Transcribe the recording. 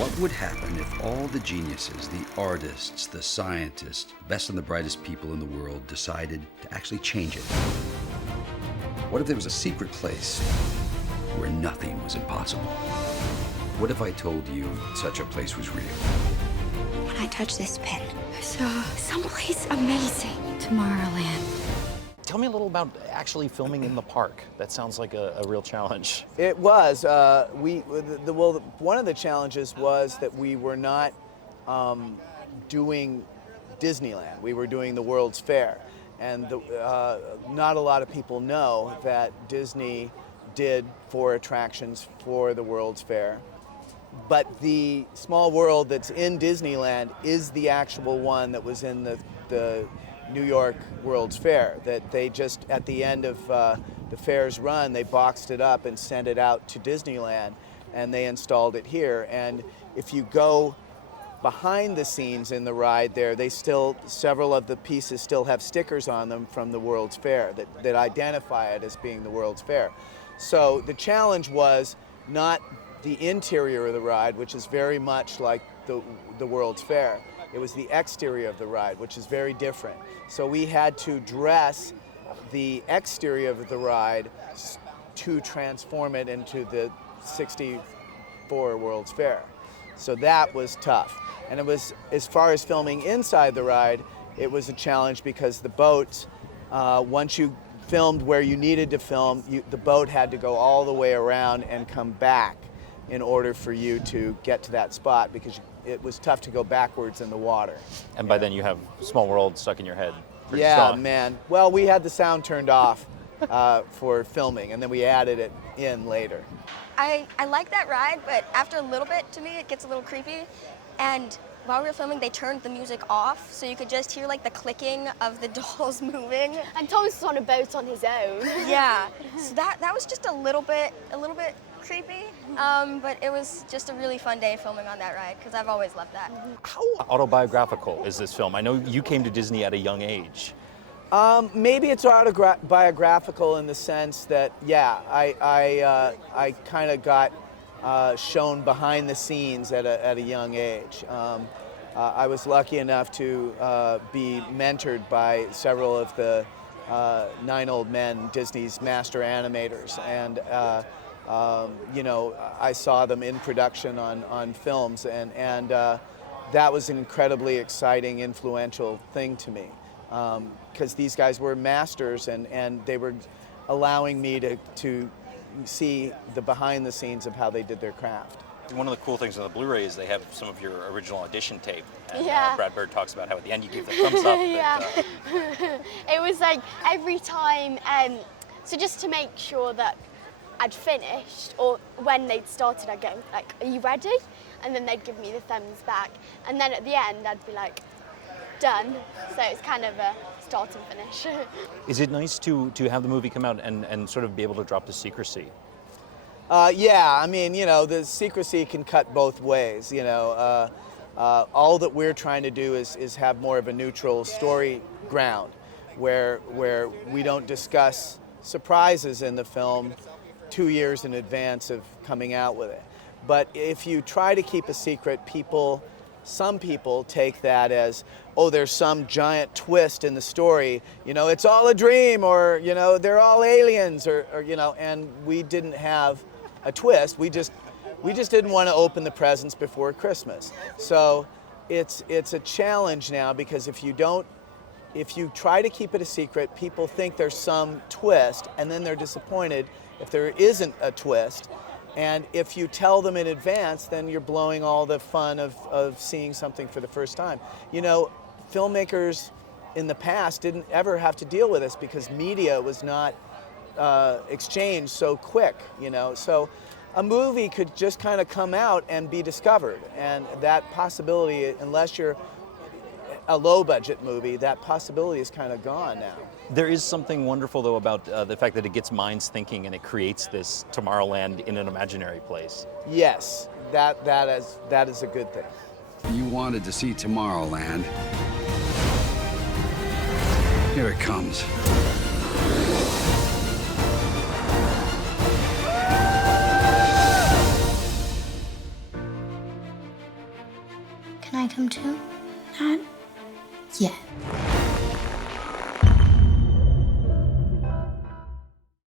What would happen if all the geniuses, the artists, the scientists, best and the brightest people in the world decided to actually change it? What if there was a secret place where nothing was impossible? What if I told you such a place was real? When I touched this pin, I saw someplace amazing. Tomorrowland. Tell me a little about actually filming in the park. That sounds like a real challenge. It was. One of the challenges was that we were not doing Disneyland. We were doing the World's Fair. And not a lot of people know that Disney did 4 attractions for the World's Fair. But the small world that's in Disneyland is the actual one that was in the New York World's Fair, that they just, at the end of the fair's run, they boxed it up and sent it out to Disneyland, and they installed it here. And if you go behind the scenes in the ride there, several of the pieces still have stickers on them from the World's Fair that identify it as being the World's Fair. So the challenge was not the interior of the ride, which is very much like the World's Fair. It was the exterior of the ride, which is very different. So we had to dress the exterior of the ride to transform it into the '64 World's Fair. So that was tough. And it was, as far as filming inside the ride, it was a challenge because the boats, once you filmed where you needed to film, the boat had to go all the way around and come back in order for you to get to that spot, because it was tough to go backwards in the water. And by then you have Small World stuck in your head. Yeah, strong. man. Well, we had the sound turned off for filming, and then we added it in later. I like that ride, but after a little bit, to me, it gets a little creepy. And while we were filming, they turned the music off, so you could just hear like the clicking of the dolls moving. And Thomas was on a boat on his own. Yeah, so that was just a little bit creepy, but it was just a really fun day filming on that ride, because I've always loved that. How autobiographical is this film? I know you came to Disney at a young age. Maybe it's autobiographical in the sense that, yeah, I kind of got shown behind the scenes at a young age. I was lucky enough to be mentored by several of the 9 Old Men, Disney's master animators, and you know, I saw them in production on films, and that was an incredibly exciting, influential thing to me, because these guys were masters, and they were allowing me to see the behind the scenes of how they did their craft. One of the cool things on the Blu-ray is they have some of your original audition tape. And, Yeah. Brad Bird talks about how at the end you gave the thumbs up. Yeah. It was like every time, so just to make sure that I'd finished, or when they'd started, I'd go like, "Are you ready?" And then they'd give me the thumbs back. And then at the end, I'd be like, "Done." So it's kind of a start and finish. Is it nice to have the movie come out and sort of be able to drop the secrecy? Yeah, I mean, you know, the secrecy can cut both ways, you know. All that we're trying to do is have more of a neutral story ground where we don't discuss surprises in the film 2 years in advance of coming out with it. But if you try to keep a secret, some people take that as, oh, there's some giant twist in the story, you know, it's all a dream, or, you know, they're all aliens, or you know, and we didn't have a twist. We just didn't want to open the presents before Christmas. So it's a challenge now, because if you try to keep it a secret, people think there's some twist, and then they're disappointed if there isn't a twist. And if you tell them in advance, then you're blowing all the fun of seeing something for the first time. You know, filmmakers in the past didn't ever have to deal with this because media was not exchanged so quick, you know. So a movie could just kind of come out and be discovered. And that possibility, unless you're a low-budget movie, that possibility is kind of gone now. There is something wonderful, though, about the fact that it gets minds thinking and it creates this Tomorrowland in an imaginary place. Yes, that is a good thing. You wanted to see Tomorrowland. Here it comes. Can I come too? Not yet.